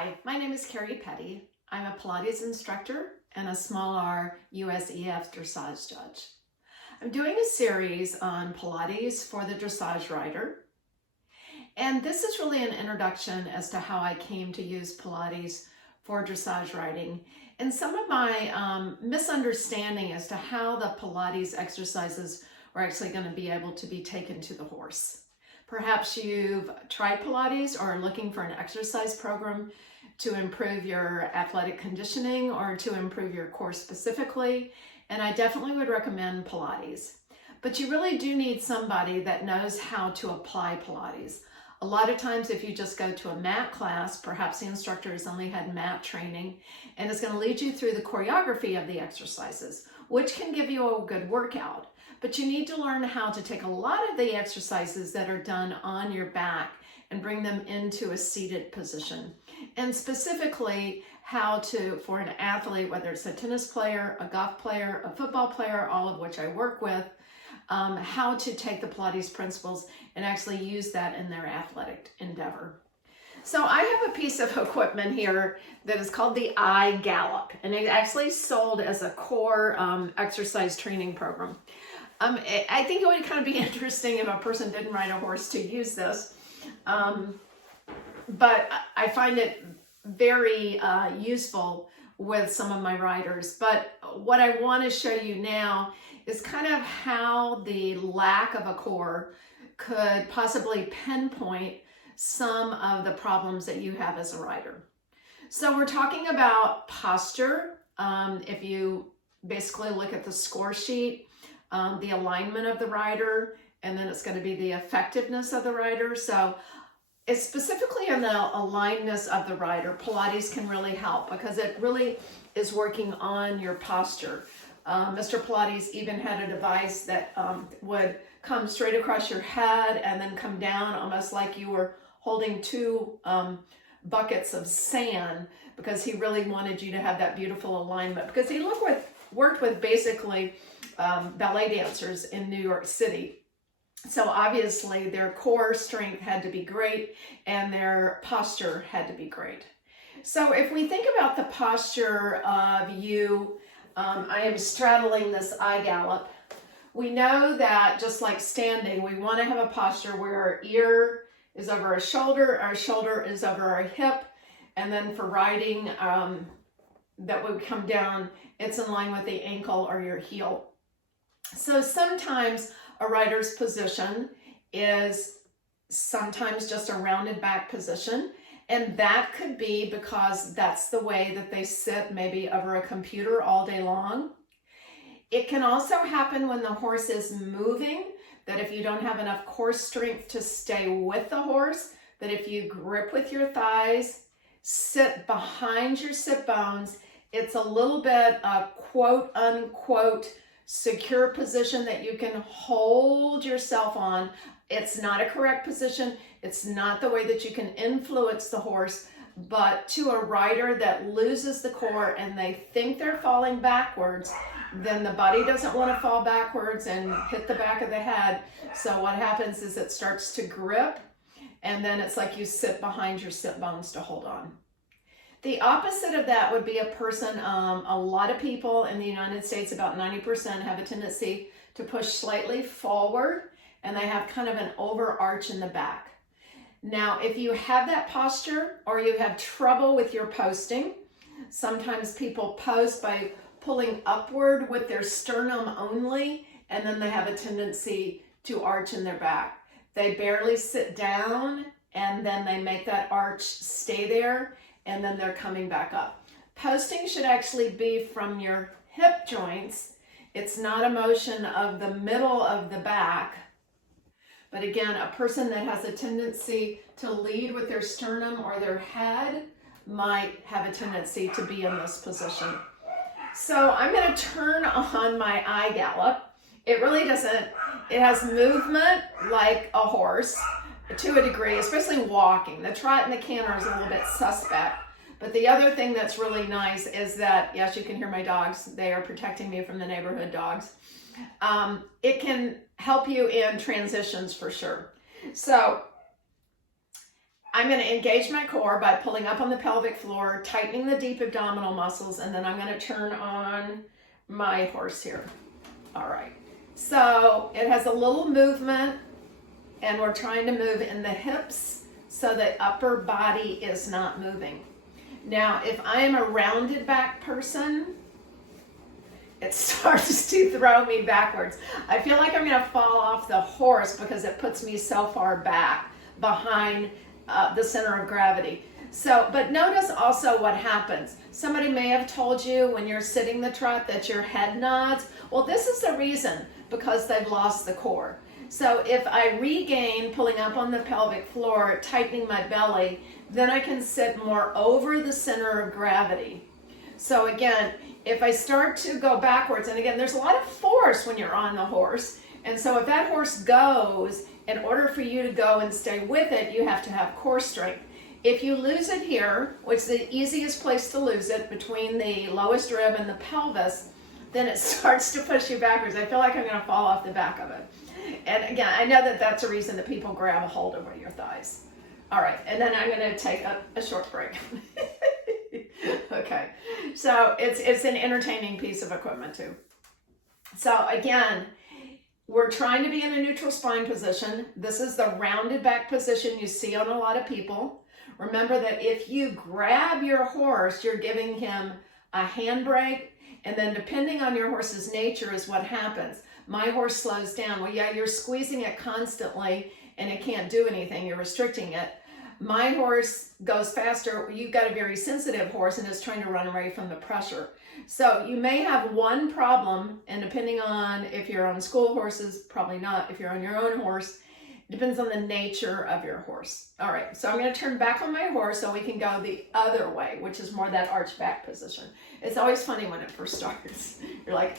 Hi, my name is Kerry. I'm a Pilates instructor and a small R USEF dressage judge. I'm doing a series on Pilates for the dressage rider. And this is really an introduction as to how I came to use Pilates for dressage riding and some of my misunderstanding as to how the Pilates exercises are actually going to be able to be taken to the horse. Perhaps you've tried Pilates or are looking for an exercise program to improve your athletic conditioning or to improve your core specifically, and I definitely would recommend Pilates. But you really do need somebody that knows how to apply Pilates. A lot of times if you just go to a mat class, perhaps the instructor has only had mat training and is going to lead you through the choreography of the exercises, which can give you a good workout. But you need to learn how to take a lot of the exercises that are done on your back and bring them into a seated position. And specifically how to, for an athlete, whether it's a tennis player, a golf player, a football player, all of which I work with, how to take the Pilates principles and actually use that in their athletic endeavor. So I have a piece of equipment here that is called the iGallop, and it's actually sold as a core exercise training program. I think it would kind of be interesting if a person didn't ride a horse to use this, but I find it very useful with some of my riders. But what I want to show you now is kind of how the lack of a core could possibly pinpoint some of the problems that you have as a rider. So we're talking about posture. If you basically look at the score sheet, the alignment of the rider, and then it's going to be the effectiveness of the rider. So it's specifically on the alignedness of the rider, Pilates can really help because it really is working on your posture. Mr. Pilates even had a device that would come straight across your head and then come down almost like you were holding two buckets of sand, because he really wanted you to have that beautiful alignment, because he worked with basically ballet dancers in New York City. So obviously their core strength had to be great and their posture had to be great. So if we think about the posture of you, I am straddling this iGallop. We know that just like standing, we want to have a posture where our ear is over our shoulder is over our hip, and then for riding, that would come down, it's in line with the ankle or your heel. So sometimes a rider's position is sometimes just a rounded back position, and that could be because that's the way that they sit maybe over a computer all day long. It can also happen when the horse is moving, that if you don't have enough core strength to stay with the horse, that if you grip with your thighs, sit behind your sit bones, it's a little bit a quote unquote secure position that you can hold yourself on. It's not a correct position. It's not the way that you can influence the horse, but to a rider that loses the core and they think they're falling backwards, then the body doesn't want to fall backwards and hit the back of the head. So what happens is it starts to grip, and then it's like you sit behind your sit bones to hold on. The opposite of that would be a person, a lot of people in the United States, about 90%, have a tendency to push slightly forward, and they have kind of an overarch in the back. Now, if you have that posture or you have trouble with your posting, sometimes people post by pulling upward with their sternum only, and then they have a tendency to arch in their back. They barely sit down, and then they make that arch stay there, and then they're coming back up. Posting should actually be from your hip joints. It's not a motion of the middle of the back. But again, a person that has a tendency to lead with their sternum or their head might have a tendency to be in this position. So I'm going to turn on my iGallop. It really doesn't, it has movement like a horse to a degree, especially walking. The trot and the canter is a little bit suspect. But the other thing that's really nice is that, yes, you can hear my dogs. They are protecting me from the neighborhood dogs. It can help you in transitions for sure. So I'm going to engage my core by pulling up on the pelvic floor, tightening the deep abdominal muscles, and then I'm going to turn on my horse here. All right. So it has a little movement, and we're trying to move in the hips so the upper body is not moving. Now, if I am a rounded back person, it starts to throw me backwards. I feel like I'm going to fall off the horse because it puts me so far back behind the center of gravity. So, but notice also what happens. Somebody may have told you when you're sitting the trot that your head nods. Well, this is the reason, because they've lost the core. So if I regain pulling up on the pelvic floor, tightening my belly, then I can sit more over the center of gravity. So again, if I start to go backwards, and again, there's a lot of force when you're on the horse. And so if that horse goes, in order for you to go and stay with it, you have to have core strength. If you lose it here, which is the easiest place to lose it, between the lowest rib and the pelvis, then it starts to push you backwards. I feel like I'm going to fall off the back of it. And again, I know that that's a reason that people grab a hold over your thighs. All right, and then I'm going to take a short break. Okay, so it's an entertaining piece of equipment too. So again, we're trying to be in a neutral spine position. This is the rounded back position you see on a lot of people. Remember that if you grab your horse, you're giving him a handbrake, and then depending on your horse's nature is what happens. My horse slows down. Well, yeah, you're squeezing it constantly and it can't do anything. You're restricting it. My horse goes faster. You've got a very sensitive horse and is trying to run away from the pressure. So you may have one problem, and depending on if you're on school horses, probably not. If you're on your own horse, it depends on the nature of your horse. All right, so I'm going to turn back on my horse so we can go the other way, which is more that arch back position. It's always funny when it first starts. You're like,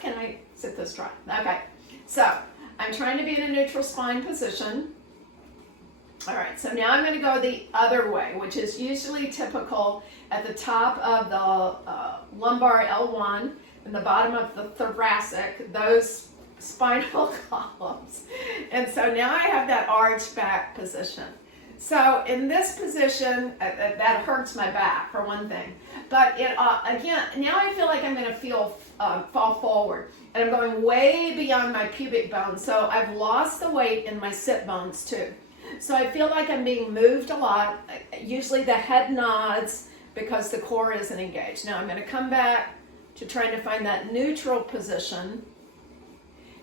can I sit this trot? Okay, so I'm trying to be in a neutral spine position. All right, so now I'm going to go the other way, which is usually typical at the top of the lumbar L1 and the bottom of the thoracic, those spinal columns. And so now I have that arch back position. So in this position, that hurts my back for one thing. But it again, now I feel like I'm going to fall forward. And I'm going way beyond my pubic bone. So I've lost the weight in my sit bones too. So I feel like I'm being moved a lot. Usually the head nods because the core isn't engaged. Now I'm going to come back to trying to find that neutral position.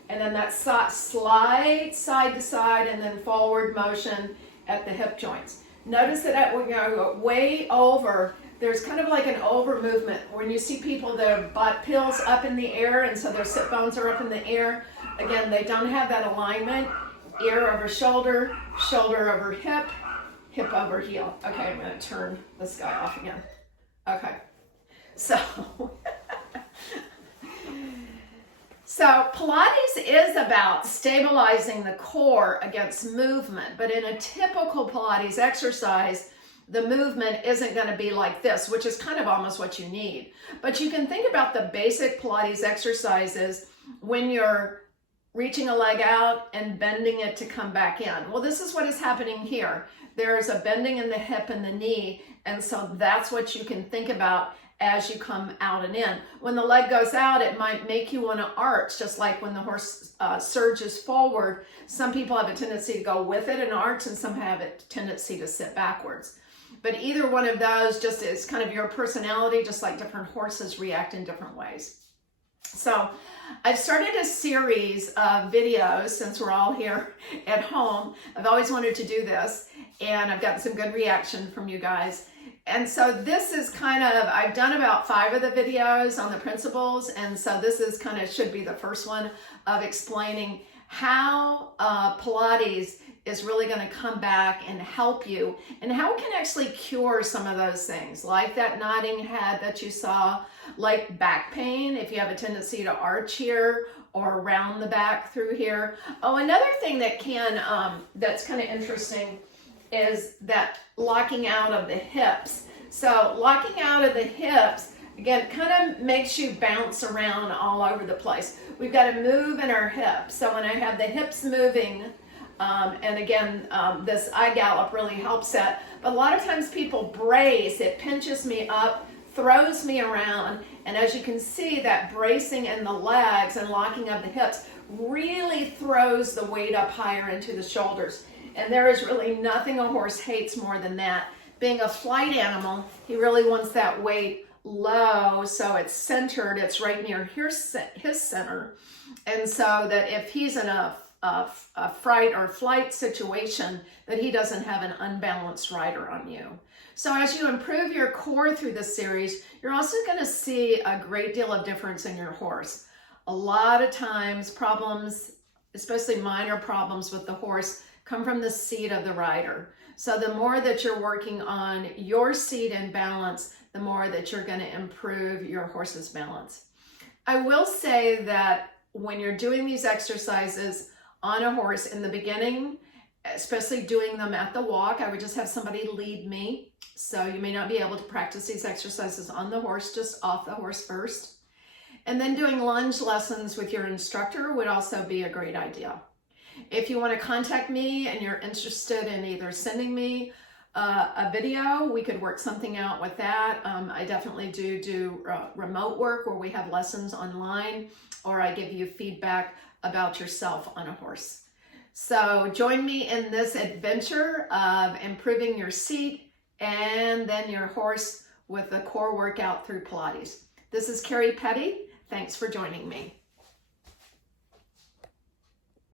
And then that slide side to side and then forward motion at the hip joints. Notice that we're going to go way over. There's kind of like an over movement. When you see people, their butt pills up in the air and so their sit bones are up in the air. Again, they don't have that alignment. Ear over shoulder, shoulder over hip, hip over heel. Okay, I'm going to turn this guy off again. Okay, so Pilates is about stabilizing the core against movement, but in a typical Pilates exercise, the movement isn't going to be like this, which is kind of almost what you need. But you can think about the basic Pilates exercises when you're reaching a leg out and bending it to come back in. Well, this is what is happening here. There's a bending in the hip and the knee, and so that's what you can think about as you come out and in. When the leg goes out, it might make you want to arch, just like when the horse surges forward. Some people have a tendency to go with it and arch, and some have a tendency to sit backwards. But either one of those just is kind of your personality, just like different horses react in different ways. So I've started a series of videos since we're all here at home. I've always wanted to do this, and I've gotten some good reaction from you guys. And so this is kind of, I've done about 5 of the videos on the principles, and so this is kind of should be the first one of explaining how Pilates is really going to come back and help you, and how it can actually cure some of those things, like that nodding head that you saw, like back pain, if you have a tendency to arch here or round the back through here. Oh, another thing that can, that's kind of interesting is that locking out of the hips. So locking out of the hips, again, kind of makes you bounce around all over the place. We've got to move in our hips. So when I have the hips moving, And again, this iGallop really helps that. But a lot of times people brace, it pinches me up, throws me around, and as you can see, that bracing in the legs and locking of the hips really throws the weight up higher into the shoulders. And there is really nothing a horse hates more than that. Being a flight animal, he really wants that weight low, so it's centered, it's right near his center. And so that if he's in a fright or flight situation, that he doesn't have an unbalanced rider on you. So as you improve your core through this series, you're also going to see a great deal of difference in your horse. A lot of times problems, especially minor problems with the horse, come from the seat of the rider. So the more that you're working on your seat and balance, the more that you're going to improve your horse's balance. I will say that when you're doing these exercises on a horse in the beginning, especially doing them at the walk, I would just have somebody lead me. So you may not be able to practice these exercises on the horse, just off the horse first. And then doing lunge lessons with your instructor would also be a great idea. If you want to contact me and you're interested in either sending me a video, we could work something out with that. I definitely do remote work where we have lessons online, or I give you feedback about yourself on a horse. So join me in this adventure of improving your seat and then your horse with a core workout through Pilates. This is Kerry Petty. Thanks for joining me.